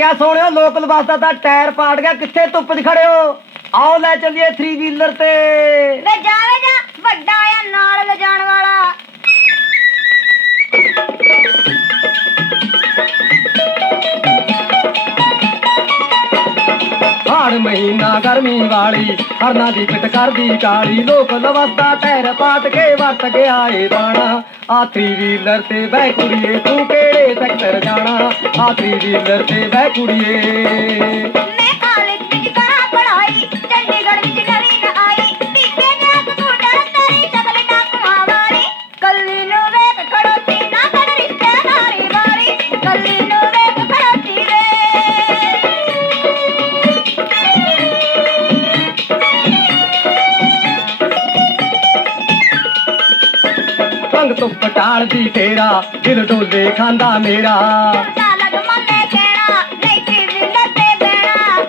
ਕਿਹਾ ਸੋਹਣਿਓ, local bus ਦਾ ਤਾਂ tyre ਪਾਟ ਗਿਆ। ਕਿੱਥੇ ਧੁੱਪ 'ਚ ਖੜੇ ਹੋ? ਆਓ, ਲੈ ਚੱਲੀਏ 3 ਵੀਲਰ ਤੇ ਵੇ ਜਾਵੇ ਜਾ, ਵੱਡਾ ਆ ਨਾਲ ਲਿਜਾਣ ਵਾਲਾ। ਮਹੀਨਾ ਗਰਮੀ ਵਾਲੀ, ਹਰਨਾ ਦੀ ਪਿੱਟ ਕਰਦੀ ਕਾਲੀ ਲੋਕ ਬੱਸ ਦਾ ਟਾਇਰ ਪਾਟ ਕੇ ਵਰਤ ਗਿਆ ਏ ਬਾਣਾ। ਆਥਰੀ 3 ਵੀਲਰ ਤੇ ਬਹਿ ਕੁੜੀਏ, ਤੂੰ ਕਿਹੜੇ ਸੈਕਟਰ ਜਾਣਾ? ਆਥਰੀ 3 ਵੀਲਰ ਤੇ ਬਹਿ ਕੁੜੀਏ। ਰੰਗ ਤੋਂ ਪਟਾਲ ਦੀ ਤੇਰਾ ਦਿਲ ਡੋਲੇ ਖਾਂਦਾ ਮੇਰਾ।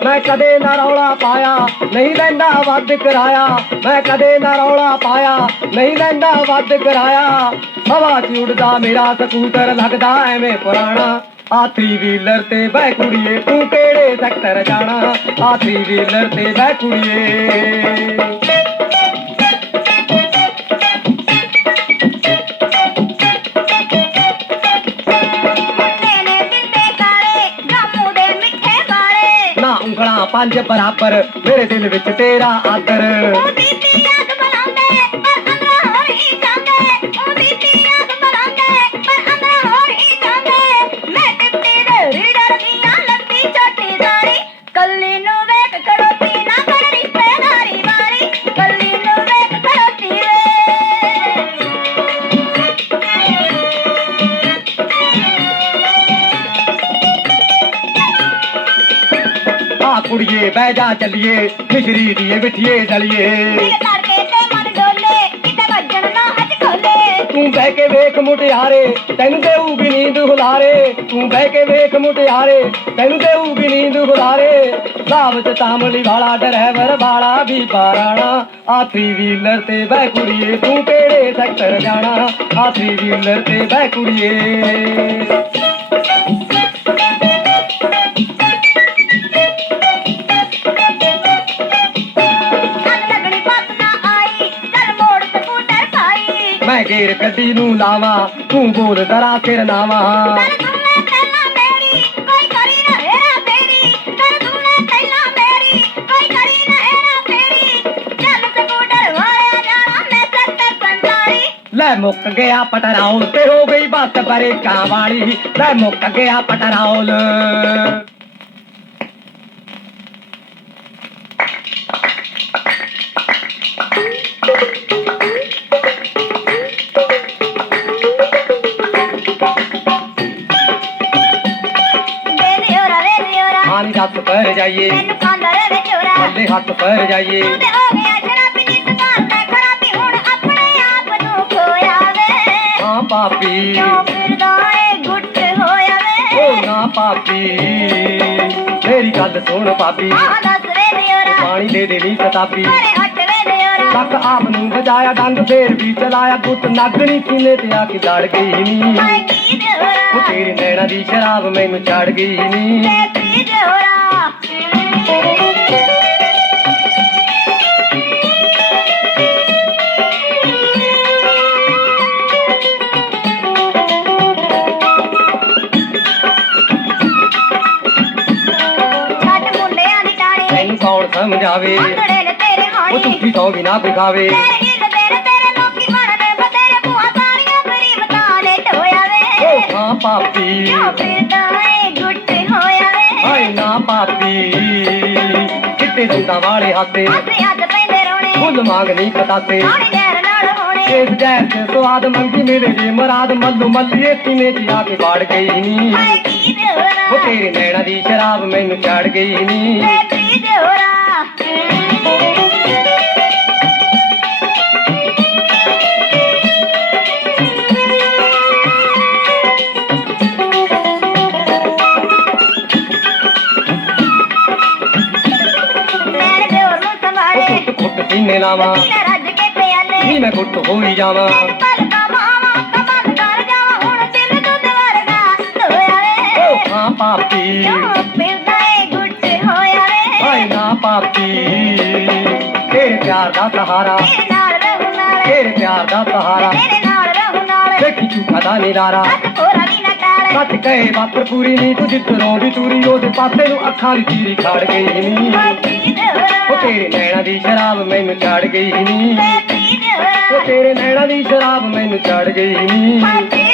ਮੈਂ ਕਦੇ ਨਾ ਰੌਲਾ ਪਾਇਆ ਨਹੀਂ ਲੈਂਦਾ ਵੱਧ ਕਰਾਇਆ। ਮੈਂ ਕਦੇ ਨਾ ਰੌਲਾ ਪਾਇਆ ਨਹੀਂ ਲੈਂਦਾ ਵੱਧ ਕਰਾਇਆ। ਹਵਾ 'ਚ ਉੱਡਦਾ ਮੇਰਾ ਸਕੂਟਰ ਲੱਗਦਾ ਐਵੇਂ ਪੁਰਾਣਾ। ਆ 3 ਵੀਲਰ ਤੇ ਬਹਿ ਕੁੜੀਏ ਤੂੰ ਕਿਹੜੇ ਸੈਕਟਰ ਜਾਣਾ? ਆ 3 ਵੀਲਰ ਤੇ ਬਹਿ ਕੁੜੀਏ। ਪੰਜ ਬਰਾਬਰ ਮੇਰੇ ਦਿਲ ਵਿੱਚ ਤੇਰਾ ਆਦਰ। ਕੁੜੀਏ ਬਹਿ ਜਾ ਚੱਲੀਏ ਮਿਸ਼ਰੀ ਦੀਏ ਬਿਠੀਏ ਡਲੀਏ ਤੇ ਬਹਿ ਕੇ ਵੇਖ ਮੁਟਿਆਰੇ ਤੈਨੂੰ ਦੇਊਗੀ ਨੀਂਦ ਹੁਲਾਰੇ। ਤੂੰ ਬਹਿ ਕੇ ਵੇਖ ਮੁਟਿਆਰੇ ਤੈਨੂੰ ਦੇਊਗੀ ਨੀਂਦ ਹੁਲਾਰੇ। ਲਾਭ ਚ ਤਾਮਲੀ ਵਾਲਾ ਡਰਾਈਵਰ ਵਾਲਾ ਵੀ ਬਾਰਾਣਾ। ਆ 3 ਵੀਲਰ ਤੇ ਬਹਿ ਕੁੜੀਏ ਤੂੰ ਕਿਹੜੇ ਸੈਕਟਰ ਜਾਣਾ? ਆ 3 ਵੀਲਰ ਤੇ ਬਹਿ ਕੁੜੀਏ। ਮੈਂ ਗੇਰ ਗੱਡੀ ਨੂੰ ਲਾਵਾਂ ਤੂੰ ਬੋਲ ਦਰਾ ਸਿਰ ਨਾਵਾਂ। ਲੈ ਮੁੱਕ ਗਿਆ ਪਟਰੌਲ ਤੇ ਹੋ ਗਈ ਬੱਸ ਬਰੇਕਾਂ ਵਾਲੀ। ਲੈ ਮੁੱਕ ਗਿਆ ਪਟਰੌਲ ਹੱਥ ਪਰ ਜਾਈਏ। ਚੋਰਾ ਥੱਲੇ ਹੱਥ ਪਰ ਜਾਈਏ। ਤੂੰ ਤੇ ਹੋ ਗਿਆ ਸ਼ਰਾਬੀ ਦੀ ਦੁਕਾਨ ਤੇ ਖਰਾਬੀ ਹੁਣ ਆਪਣੇ ਆਪ ਨੂੰ ਖੋਇਆ ਵੇ। ਹਾਂ ਪਾਪੀ ਕਿਉਂ ਫਿਰਦਾ ਏ ਗੁੱਟ ਹੋਇਆ ਓ ਵੇ ਨਾ ਪਾਪੀ ਮੇਰੀ ਗੱਲ ਸੁਣ ਪਾਪੀ ਆਹ ਦੱਸ ਵੇ ਦਿਓਰਾ। ਪਾਣੀ ਦੇ ਦੇ ਨੀ ਸਤਾਪੀ ਮਾਰੇ ਹੱਟ ਵੇ ਦਿਓਰਾ। ਤੱਕ ਆਪ ਨੂੰ ਵਜਾਇਆ ਡੰਗ ਫੇਰ ਵੀ ਚਲਾਇਆ ਗੁੱਤ। ਨਾਗਣੀ ਸੀਨੇ ਤੇ ਆ ਕੇ ਲੜ ਗਈ ਨੀ। ਕੀ ਉਹ ਤੇਰੇ ਨੈਣਾ ਦੀ ਸ਼ਰਾਬ ਮੈਨੂੰ ਚੜ ਗਈ ਨੀ। ਕੌਣ ਸਮਝਾਵੇ। ਉਹ ਝੂਠੀ ਸੌ ਵੀ ਨਾ ਦਿਖਾਵੇ। ਤੇਰੇ ਹਾਏ ਪਾਪੀ ਕਿੱਤੇ ਦੰਦਾਂ ਵਾਲੇ ਹਾਤੇ। ਹੱਸੇ ਹੱਥ ਪੈਂਦੇ ਰੋਣੇ। ਫੁੱਲ ਮੰਗ ਨਹੀਂ ਜ਼ਹਿਰ ਨਾਲ ਹੋਣੇ ਇਸ ਜੈਰ ਚ ਸਵਾਦ ਮੰਗੀ ਮੇਰੇ ਜੇ ਮਰਾਦ। ਮੱਲੂ ਮੱਲੀਏ ਸੀਨੇ ਚ ਆ ਕੇ ਵੜ ਗਈ ਨੀ। ਕੀ ਉਹ ਤੇਰੇ ਨੈਣਾ ਦੀ ਸ਼ਰਾਬ ਮੈਨੂੰ ਚੜ ਗਈ ਨੀ। ਮੈਂ ਕੀ ਦਿਓਰਾ ਲਾਵਾਂ ਸੀਨਾ ਰੱਜ ਕੇ ਪਿਆਲੇ ਨੀ ਮੈਂ ਗੁੱਟ ਹੋਈ ਜਾਵਾਂ। ਕਮਲ ਕਰ ਜਾਵਾਂ। ਹੁਣ ਦਿਲ ਦੁੱਧ ਵਰਗਾ ਧੋਇਆ ਵੇ। ਨਾ ਪਾਪੀ ਕਿਉਂ ਫਿਰਦਾ ਏ ਗੁੱਟ ਹੋਇਆ ਵੇ? ਹਾਏ ਨਾ ਪਾਪੀ ਤੇਰੇ ਪਿਆਰ ਦਾ ਸਹਾਰਾ। ਤੇਰੇ ਨਾਲ ਰਹੂ ਨਾਲ। ਤੇਰੇ ਪਿਆਰ ਦਾ ਸਹਾਰਾ। ਤੇਰੇ ਨਾਲ ਰਹੂ ਨਾਲ। ਦੇਖੀ ਝੂਠਾ ਦਾ ਨਿਰਾਰਾ। ਸੱਚ ਕਹੇ ਬਾਪਰ ਪੂਰੀ ਨਹੀਂ ਤੂੰ ਜਿੱਧਰੋਂ ਵੀ ਤੂਰੀ ਉਹਦੇ ਪਾਸੇ ਨੂੰ ਅੱਖਾਂ ਦੀ ਚੀਰੀ ਖੜ ਗਈ ਨੀ। ਮੱਤੀ ਉਹ ਤੇਰੇ ਨੈਣਾ ਦੀ ਸ਼ਰਾਬ ਮੈਨੂੰ ਚੜ ਗਈ ਨੀ। ਮੱਤੀ ਉਹ ਤੇਰੇ ਨੈਣਾ ਦੀ ਸ਼ਰਾਬ ਮੈਨੂੰ ਚੜ ਗਈ ਨੀ। ਮੱਤੀ